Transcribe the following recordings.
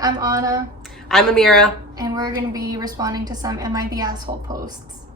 I'm Anna. I'm Amira. And we're going to be responding to some Am I the Asshole posts.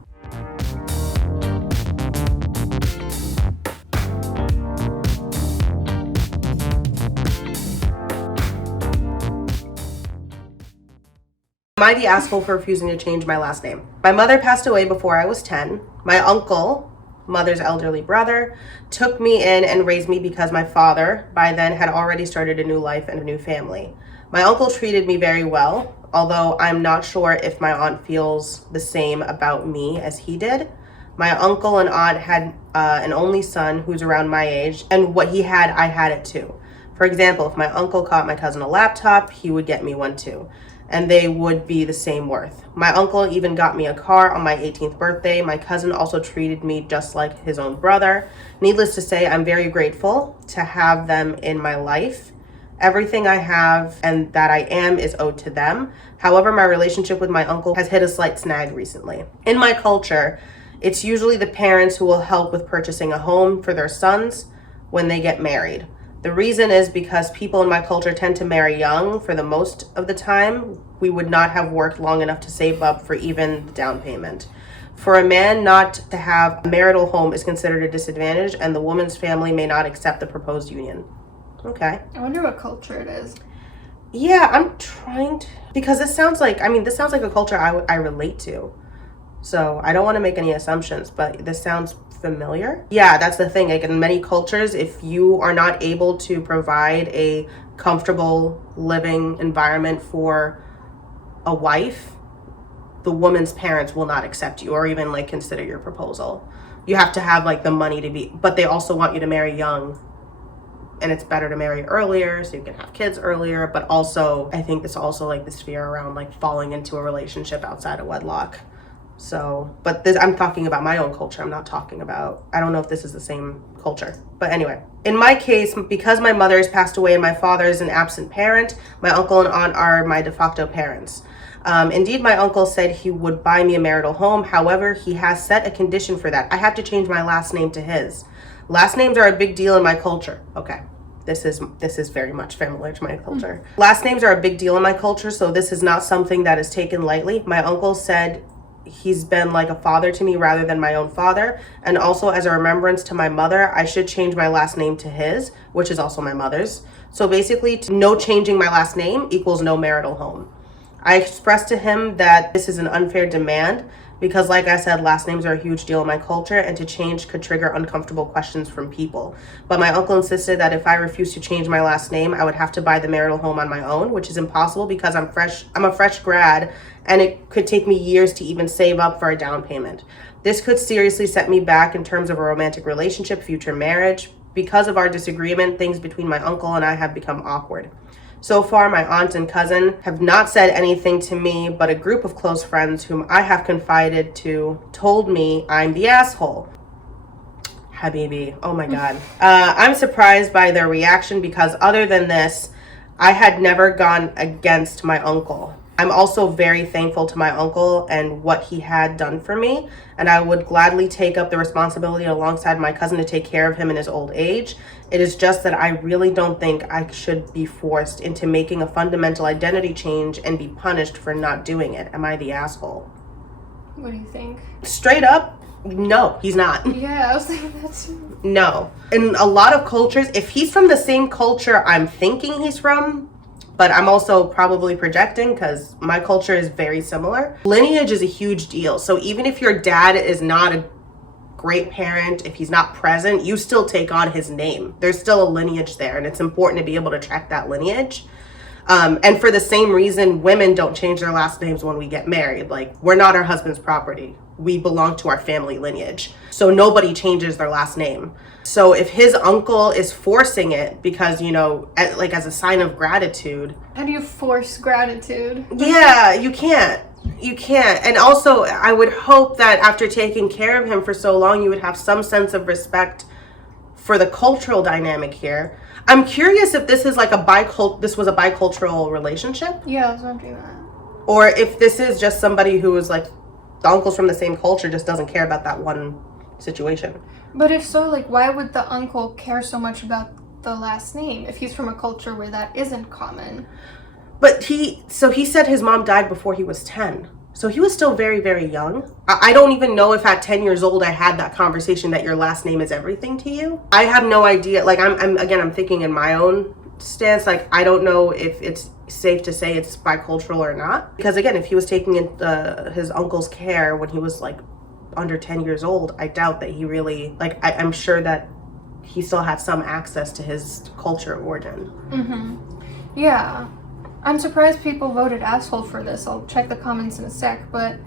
Am I the asshole for refusing to change my last name? My mother passed away before I was 10. My uncle, mother's elderly brother, took me in and raised me because my father, by then, had already started a new life and a new family. My uncle treated me very well, although I'm not sure if my aunt feels the same about me as he did. My uncle and aunt had an only son who's around my age, and what he had, I had it too. For example, if my uncle caught my cousin a laptop, he would get me one too, and they would be the same worth. My uncle even got me a car on my 18th birthday. My cousin also treated me just like his own brother. Needless to say, I'm very grateful to have them in my life. Everything I have and that I am is owed to them. However, my relationship with my uncle has hit a slight snag recently. In my culture, it's usually the parents who will help with purchasing a home for their sons when they get married. The reason is because people in my culture tend to marry young for the most of the time. We would not have worked long enough to save up for even the down payment. For a man not to have a marital home is considered a disadvantage, and the woman's family may not accept the proposed union. Okay. I wonder what culture it is. Yeah, I'm trying to, because this sounds like a culture I relate to. So I don't want to make any assumptions, but this sounds familiar. Yeah, that's the thing. Like in many cultures, if you are not able to provide a comfortable living environment for a wife, the woman's parents will not accept you or even like consider your proposal. You have to have like the money to be, but they also want you to marry young. And it's better to marry earlier so you can have kids earlier. But also, I think it's also like the sphere around like falling into a relationship outside of wedlock. So, but this, I'm talking about my own culture. I'm not talking about, I don't know if this is the same culture. But anyway, in my case, because my mother has passed away and my father is an absent parent, my uncle and aunt are my de facto parents. Indeed, my uncle said he would buy me a marital home. However, he has set a condition for that. I have to change my last name to his. Last names are a big deal in my culture. Okay. This is very much familiar to my culture. Last names are a big deal in my culture, so this is not something that is taken lightly. My uncle said he's been like a father to me rather than my own father, and also as a remembrance to my mother, I should change my last name to his, which is also my mother's. So basically, no changing my last name equals no marital home. I expressed to him that this is an unfair demand because, like I said, last names are a huge deal in my culture, and to change could trigger uncomfortable questions from people. But my uncle insisted that if I refused to change my last name, I would have to buy the marital home on my own, which is impossible because I'm a fresh grad, and it could take me years to even save up for a down payment. This could seriously set me back in terms of a romantic relationship, future marriage. Because of our disagreement, things between my uncle and I have become awkward. So far, my aunt and cousin have not said anything to me, but a group of close friends whom I have confided to told me I'm the asshole. Habibi, oh my God. I'm surprised by their reaction because other than this, I had never gone against my uncle. I'm also very thankful to my uncle and what he had done for me, and I would gladly take up the responsibility alongside my cousin to take care of him in his old age. It is just that I really don't think I should be forced into making a fundamental identity change and be punished for not doing it. Am I the asshole? What do you think? Straight up, no, he's not. Yeah, I was thinking that too. No. In a lot of cultures, if he's from the same culture I'm thinking he's from, but I'm also probably projecting because my culture is very similar. Lineage is a huge deal. So even if your dad is not a great parent, if he's not present, you still take on his name. There's still a lineage there, and it's important to be able to track that lineage. And for the same reason, women don't change their last names when we get married. Like, we're not our husband's property. We belong to our family lineage. So nobody changes their last name. So if his uncle is forcing it because, you know, like as a sign of gratitude. How do you force gratitude? Yeah, you can't. You can't. And also, I would hope that after taking care of him for so long, you would have some sense of respect for the cultural dynamic here. I'm curious if this is like this was a bicultural relationship. Yeah, I was wondering that. Or if this is just somebody who is like, the uncle's from the same culture, just doesn't care about that one situation. But if so, like, why would the uncle care so much about the last name if he's from a culture where that isn't common? But he said his mom died before he was 10. So he was still very, very young. I don't even know if at 10 years old I had that conversation that your last name is everything to you. I have no idea. Like, I'm thinking in my own stance. Like, I don't know if it's safe to say it's bicultural or not. Because again, if he was taking in his uncle's care when he was like under 10 years old, I doubt that he really, like, I'm sure that he still had some access to his culture of origin. Mm-hmm. Yeah. I'm surprised people voted asshole for this. I'll check the comments in a sec, but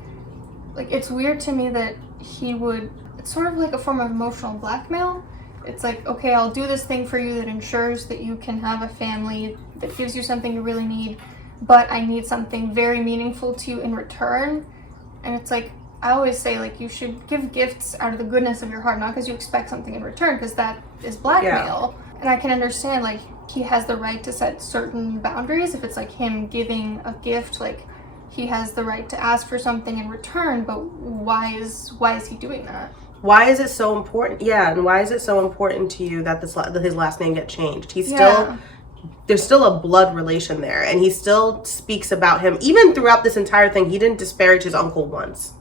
like, it's weird to me that he would, it's sort of like a form of emotional blackmail. It's like, okay, I'll do this thing for you that ensures that you can have a family, that gives you something you really need, but I need something very meaningful to you in return. And it's like, I always say, like, you should give gifts out of the goodness of your heart, not because you expect something in return, because that is blackmail. Yeah. And I can understand, like, he has the right to set certain boundaries. If it's like him giving a gift, like, he has the right to ask for something in return, but why is he doing that? Why is it so important? Yeah, and why is it so important to you that his last name get changed? He's still, there's still a blood relation there, and he still speaks about him. Even throughout this entire thing, he didn't disparage his uncle once.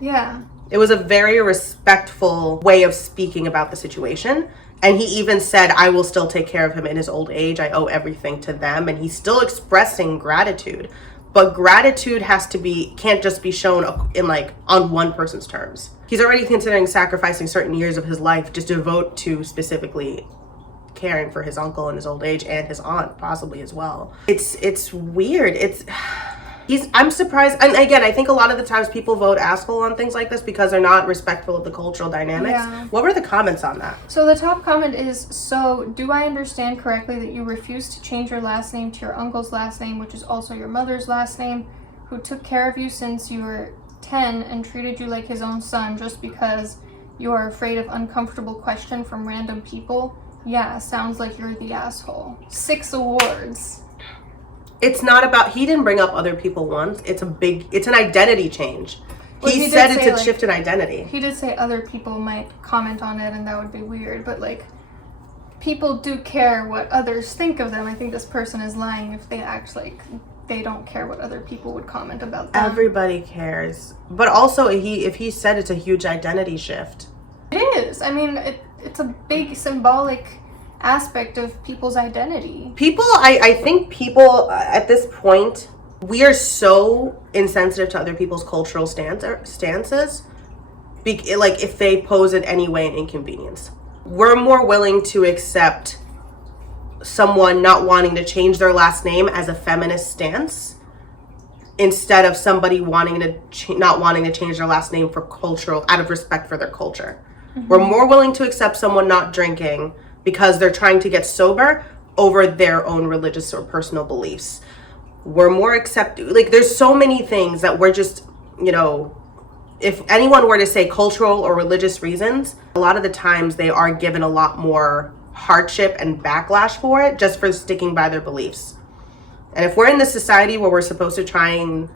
Yeah. It was a very respectful way of speaking about the situation. And he even said, I will still take care of him in his old age. I owe everything to them. And he's still expressing gratitude. But gratitude can't just be shown in like on one person's terms. He's already considering sacrificing certain years of his life just to devote to specifically caring for his uncle in his old age and his aunt possibly as well. It's weird. I'm surprised. And again, I think a lot of the times people vote asshole on things like this because they're not respectful of the cultural dynamics. Yeah. What were the comments on that? So the top comment is, so do I understand correctly that you refuse to change your last name to your uncle's last name, which is also your mother's last name, who took care of you since you were 10 and treated you like his own son just because you are afraid of uncomfortable question from random people? Yeah, sounds like you're the asshole. 6 awards. It's not about, he didn't bring up other people once. It's an identity change. Well, he said it's a shift in identity. He did say other people might comment on it and that would be weird, but like, people do care what others think of them. I think this person is lying if they act like they don't care what other people would comment about them. Everybody cares. But also, if he said it's a huge identity shift. It is. I mean, it's a big symbolic aspect of people's identity. I think people at this point, we are so insensitive to other people's cultural stances. Like, if they pose in any way an inconvenience, we're more willing to accept someone not wanting to change their last name as a feminist stance instead of somebody not wanting to change their last name for out of respect for their culture. Mm-hmm. We're more willing to accept someone not drinking because they're trying to get sober over their own religious or personal beliefs. We're more like, there's so many things that we're just, if anyone were to say cultural or religious reasons, a lot of the times they are given a lot more hardship and backlash for it just for sticking by their beliefs. And if we're in this society where we're supposed to try and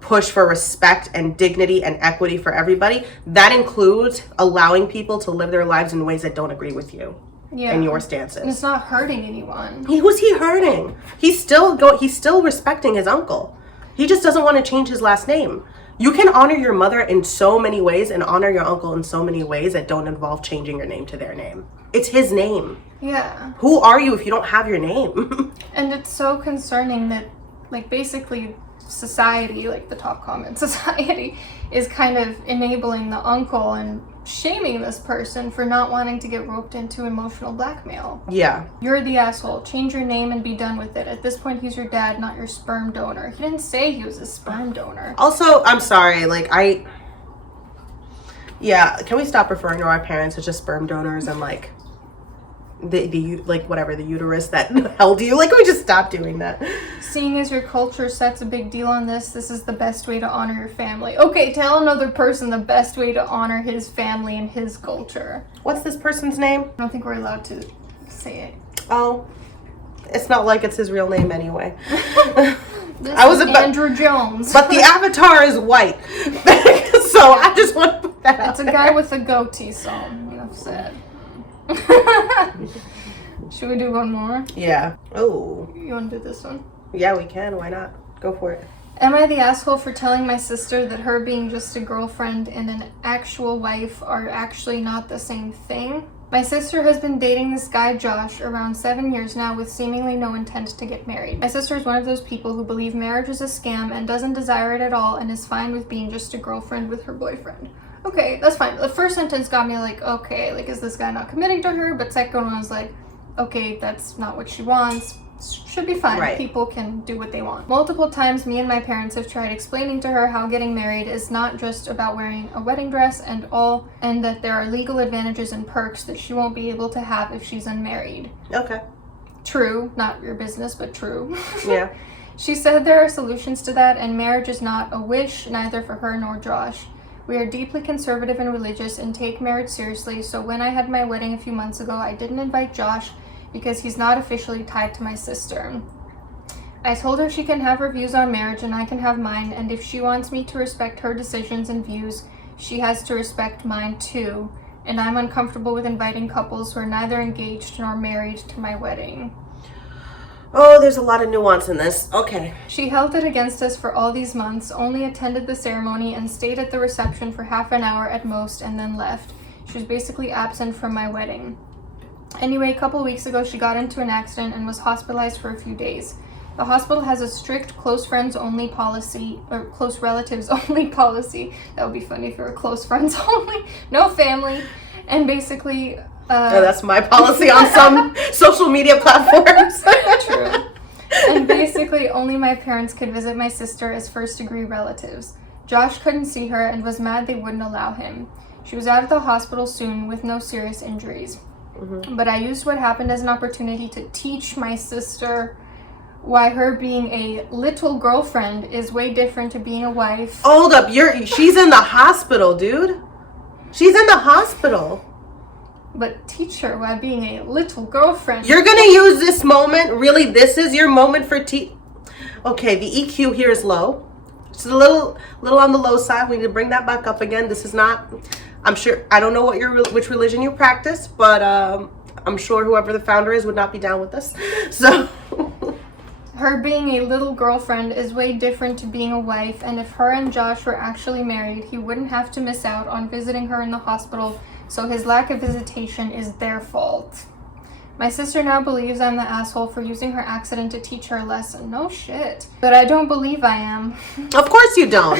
push for respect and dignity and equity for everybody, that includes allowing people to live their lives in ways that don't agree with you. Yeah. And your stances. And it's not hurting anyone. Who's he hurting? He's still respecting his uncle. He just doesn't want to change his last name. You can honor your mother in so many ways and honor your uncle in so many ways that don't involve changing your name to their name. It's his name. Yeah. Who are you if you don't have your name? And it's so concerning that, like, basically society, like the top comment, society is kind of enabling the uncle and shaming this person for not wanting to get roped into emotional blackmail. Yeah. You're the asshole. Change your name and be done with it. At this point, he's your dad, not your sperm donor. He didn't say he was a sperm donor. Also, I'm sorry, can we stop referring to our parents as just sperm donors and like the uterus that held you? Like, we just stop doing that. Seeing as your culture sets a big deal on this is the best way to honor your family. Okay, tell another person the best way to honor his family and his culture. What's this person's name? I don't think we're allowed to say it. Oh, it's not like it's his real name anyway. Andrew Jones. But the avatar is white. So I just want to put that out. It's a guy with a goatee, so enough said. Should we do one more? Yeah. Oh. You want to do this one? Yeah, we can. Why not? Go for it. Am I the asshole for telling my sister that her being just a girlfriend and an actual wife are actually not the same thing? My sister has been dating this guy Josh around 7 years now with seemingly no intent to get married. My sister is one of those people who believe marriage is a scam and doesn't desire it at all and is fine with being just a girlfriend with her boyfriend. Okay, that's fine. The first sentence got me like, okay, like, is this guy not committing to her? But second one was like, okay, that's not what she wants. Should be fine. Right. People can do what they want. Multiple times, me and my parents have tried explaining to her how getting married is not just about wearing a wedding dress and all, and that there are legal advantages and perks that she won't be able to have if she's unmarried. Okay. True. Not your business, but true. Yeah. She said there are solutions to that, and marriage is not a wish, neither for her nor Josh. We are deeply conservative and religious and take marriage seriously, so when I had my wedding a few months ago, I didn't invite Josh because he's not officially tied to my sister. I told her she can have her views on marriage and I can have mine, and if she wants me to respect her decisions and views, she has to respect mine too, and I'm uncomfortable with inviting couples who are neither engaged nor married to my wedding. Oh, there's a lot of nuance in this. Okay. She held it against us for all these months, only attended the ceremony and stayed at the reception for half an hour at most and then left. She was basically absent from my wedding. Anyway, a couple weeks ago, she got into an accident and was hospitalized for a few days. The hospital has a strict close friends only policy, or close relatives only policy. That would be funny if it were close friends only. No family. And basically... that's my policy on some social media platforms. True. And basically, only my parents could visit my sister as first-degree relatives. Josh couldn't see her and was mad they wouldn't allow him. She was out of the hospital soon with no serious injuries. Mm-hmm. But I used what happened as an opportunity to teach my sister why her being a little girlfriend is way different to being a wife. Hold up, she's in the hospital, dude. She's in the hospital. But teach her why being a little girlfriend... You're gonna use this moment, really, this is your moment for Okay, the EQ here is low. It's a little on the low side. We need to bring that back up again. This is not... I'm sure, I don't know which religion you practice, but I'm sure whoever the founder is would not be down with this. So... Her being a little girlfriend is way different to being a wife, and if her and Josh were actually married, he wouldn't have to miss out on visiting her in the hospital, so his lack of visitation is their fault. My sister now believes I'm the asshole for using her accident to teach her a lesson. No shit. But I don't believe I am. Of course you don't.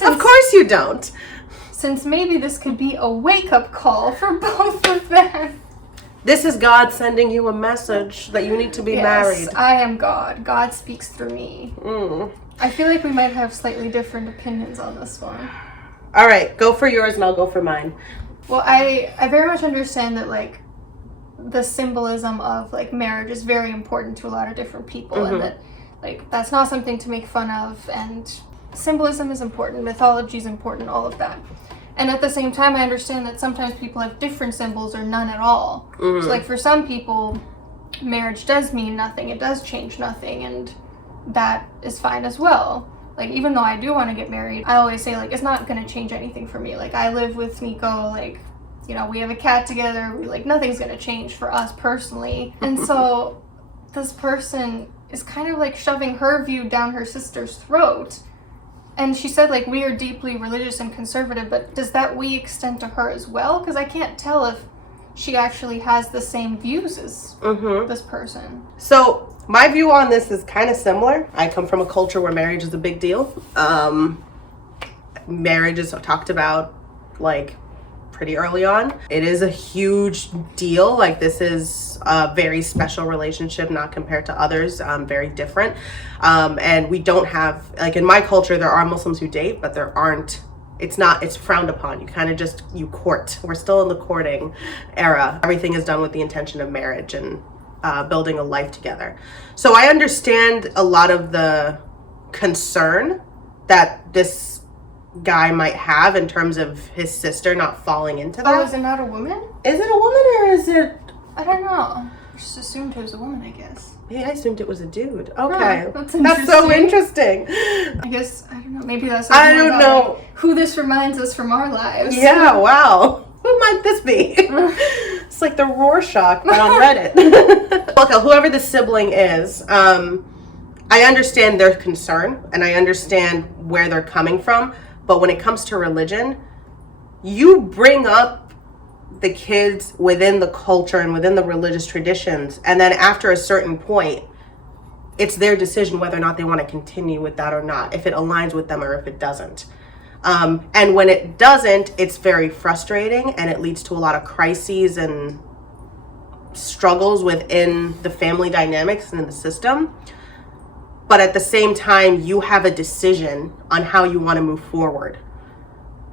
Of course you don't. Since maybe this could be a wake-up call for both of them. This is God sending you a message that you need to be married. Yes, I am God. God speaks through me. I feel like we might have slightly different opinions on this one. All right, go for yours and I'll go for mine. Well, I very much understand that, like, the symbolism of, like, marriage is very important to a lot of different people, and that, like, that's not something to make fun of, and symbolism is important, mythology is important, all of that. And at the same time, I understand that sometimes people have different symbols or none at all. So, like, for some people, marriage does mean nothing, it does change nothing, and that is fine as well. Like, even though I do want to get married, I always say, like, it's not going to change anything for me. Like, I live with Nico, like, you know, we have a cat together, nothing's going to change for us personally. And so, this person is kind of, like, shoving her view down her sister's throat. And she said, like, we are deeply religious and conservative, but does that we extend to her as well? Because I can't tell if she actually has the same views as this person. So, my view on this is kind of similar. I come from a culture where marriage is a big deal. Marriage is talked about, like, pretty early on. It is a huge deal. Like, this is a very special relationship, not compared to others, very different. And we don't have, like, in my culture, there are Muslims who date, but there aren't, it's frowned upon. You kind of just, you court. We're still in the courting era. Everything is done with the intention of marriage and building a life together. So I understand a lot of the concern that this guy might have in terms of his sister not falling into that. Oh, is it not a woman? Is it a woman or is it... I don't know. I just assumed it was a woman, I guess. Yeah, I assumed it was a dude. Okay. Huh, that's so interesting. I guess, I don't know, maybe that's I don't know. Like, who this reminds us from our lives. Yeah, wow. Who might this be? It's like the Rorschach, but on Reddit. Look, whoever the sibling is, I understand their concern and I understand where they're coming from, but when it comes to religion, you bring up the kids within the culture and within the religious traditions, and then after a certain point, it's their decision whether or not they want to continue with that or not, if it aligns with them or if it doesn't. And when it doesn't, it's very frustrating and it leads to a lot of crises and struggles within the family dynamics and in the system. But at the same time, you have a decision on how you want to move forward.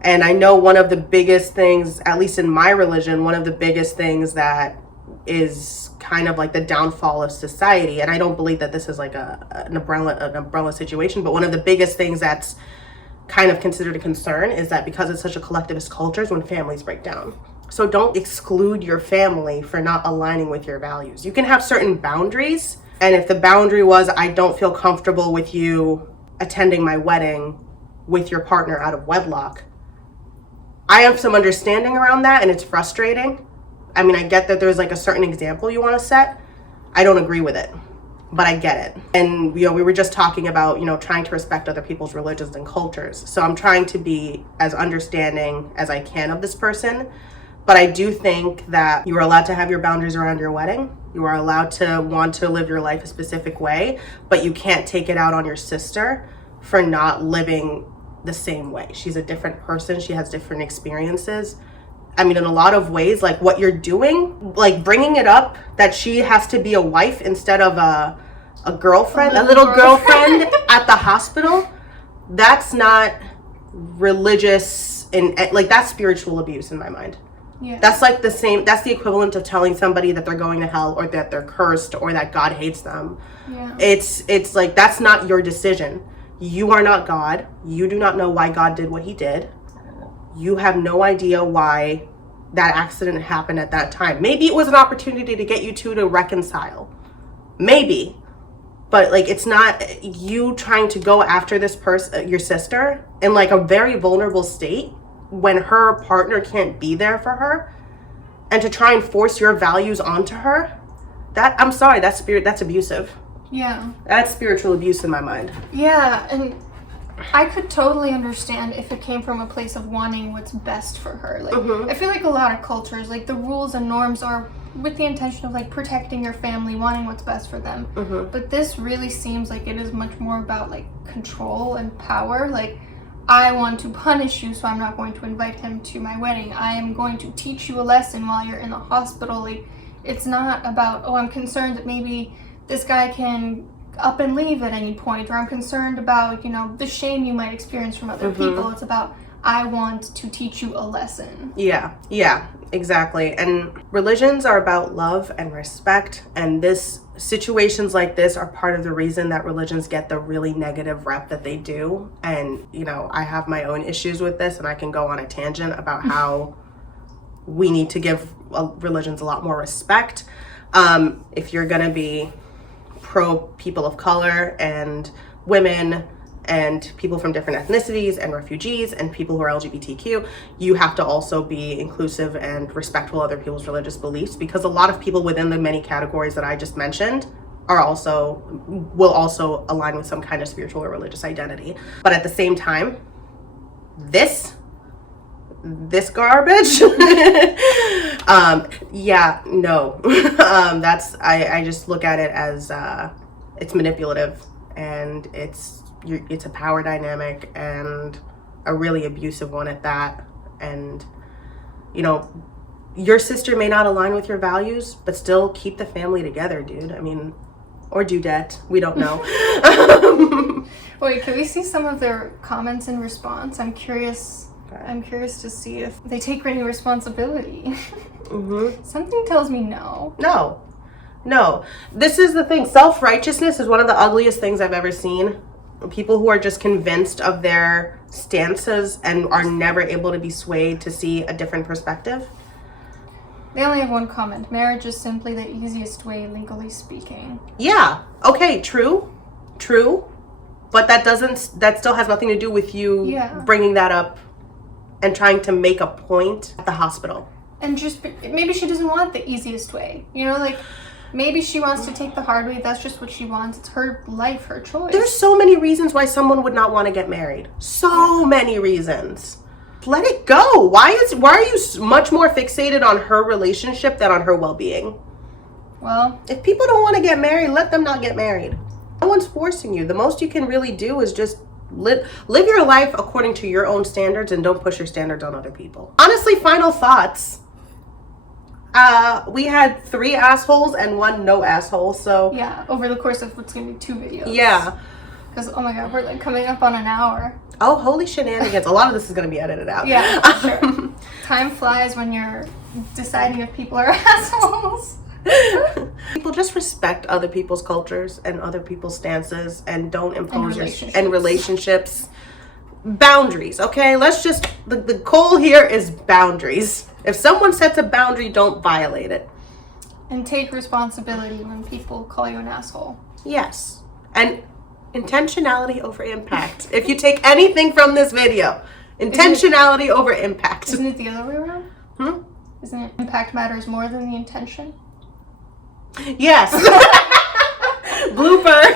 And I know one of the biggest things, at least in my religion, one of the biggest things that is kind of like the downfall of society, and I don't believe that this is like an umbrella situation, but one of the biggest things that's kind of considered a concern is that because it's such a collectivist culture is when families break down. So don't exclude your family for not aligning with your values. You can have certain boundaries, and if the boundary was, I don't feel comfortable with you attending my wedding with your partner out of wedlock, I have some understanding around that, and it's frustrating. I mean, I get that there's like a certain example you want to set. I don't agree with it, but I get it. And, we were just talking about, trying to respect other people's religions and cultures. So I'm trying to be as understanding as I can of this person. But I do think that you are allowed to have your boundaries around your wedding. You are allowed to want to live your life a specific way, but you can't take it out on your sister for not living the same way. She's a different person. She has different experiences. I mean, in a lot of ways, like what you're doing, like bringing it up that she has to be a wife instead of a girlfriend, a little girlfriend at the hospital, that's not religious, and like that's spiritual abuse in my mind. Yeah. That's like that's the equivalent of telling somebody that they're going to hell or that they're cursed or that God hates them. Yeah. It's like, that's not your decision. You are not God. You do not know why God did what he did. You have no idea why that accident happened at that time. Maybe it was an opportunity to get you two to reconcile. Maybe. But like, it's not you trying to go after this person, your sister, in like a very vulnerable state when her partner can't be there for her, and to try and force your values onto her. I'm sorry, that's abusive. Yeah. That's spiritual abuse in my mind. Yeah, and I could totally understand if it came from a place of wanting what's best for her. Like, I feel like a lot of cultures, like the rules and norms are with the intention of like protecting your family, wanting what's best for them. But this really seems like it is much more about like control and power. Like, I want to punish you, so I'm not going to invite him to my wedding. I am going to teach you a lesson while you're in the hospital. Like, it's not about, oh, I'm concerned that maybe this guy can up and leave at any point, or I'm concerned about, the shame you might experience from other people. It's about, I want to teach you a lesson. Yeah, exactly. And religions are about love and respect, and situations like this are part of the reason that religions get the really negative rep that they do. And, I have my own issues with this, and I can go on a tangent about how we need to give religions a lot more respect. If you're going to be pro people of color and women and people from different ethnicities and refugees and people who are LGBTQ, you have to also be inclusive and respectful of other people's religious beliefs, because a lot of people within the many categories that I just mentioned will also align with some kind of spiritual or religious identity. But at the same time, this garbage, I just look at it as it's manipulative, and it's a power dynamic, and a really abusive one at that. And your sister may not align with your values, but still keep the family together, dude. I mean, or dudette, we don't know. Wait, can we see some of their comments in response? I'm curious to see if they take any responsibility. Something tells me no. No. This is the thing. Self-righteousness is one of the ugliest things I've ever seen. People who are just convinced of their stances and are never able to be swayed to see a different perspective. They only have one comment. Marriage is simply the easiest way, legally speaking. Yeah. Okay, true. But that still has nothing to do with you bringing that up and trying to make a point at the hospital. And just maybe she doesn't want the easiest way. Maybe she wants to take the hard way. That's just what she wants. It's her life, her choice. There's so many reasons why someone would not want to get married. So many reasons. Let it go. Why are you much more fixated on her relationship than on her well-being? Well, if people don't want to get married, let them not get married. No one's forcing you. The most you can really do is just live your life according to your own standards and don't push your standards on other people. Honestly, final thoughts. We had 3 assholes and 1 no asshole, so yeah, over the course of what's gonna be 2 videos. Yeah. Because, oh my god, we're like coming up on an hour. Oh, holy shenanigans. A lot of this is going to be edited out. Yeah, for sure. Time flies when you're deciding if people are assholes. People just respect other people's cultures and other people's stances and don't impose relationships. Boundaries, okay? Let's just, the goal here is boundaries. If someone sets a boundary, don't violate it. And take responsibility when people call you an asshole. Yes. And intentionality over impact. If you take anything from this video, intentionality over impact. Isn't it the other way around? Isn't it impact matters more than the intention? Yes. Blooper.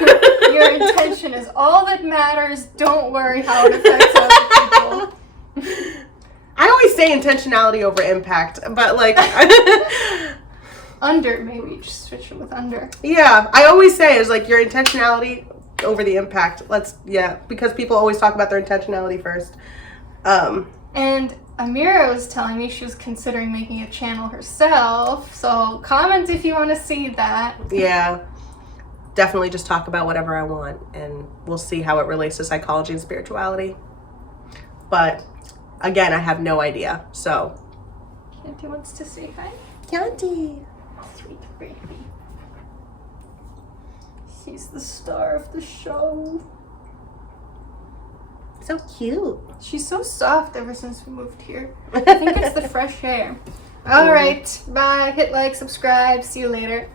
Your intention is all that matters. Don't worry how it affects other people. I always say intentionality over impact, but like under, maybe just switch it with under. Yeah, I always say is like your intentionality over the impact. Because people always talk about their intentionality first. And Amira was telling me she was considering making a channel herself, so comment if you want to see that. Yeah, definitely just talk about whatever I want, and we'll see how it relates to psychology and spirituality. But again, I have no idea, so. Candy wants to say hi. Candy. Sweet baby. He's the star of the show. So cute. She's so soft ever since we moved here. I think it's the fresh hair. All right, bye. Hit like, subscribe. See you later.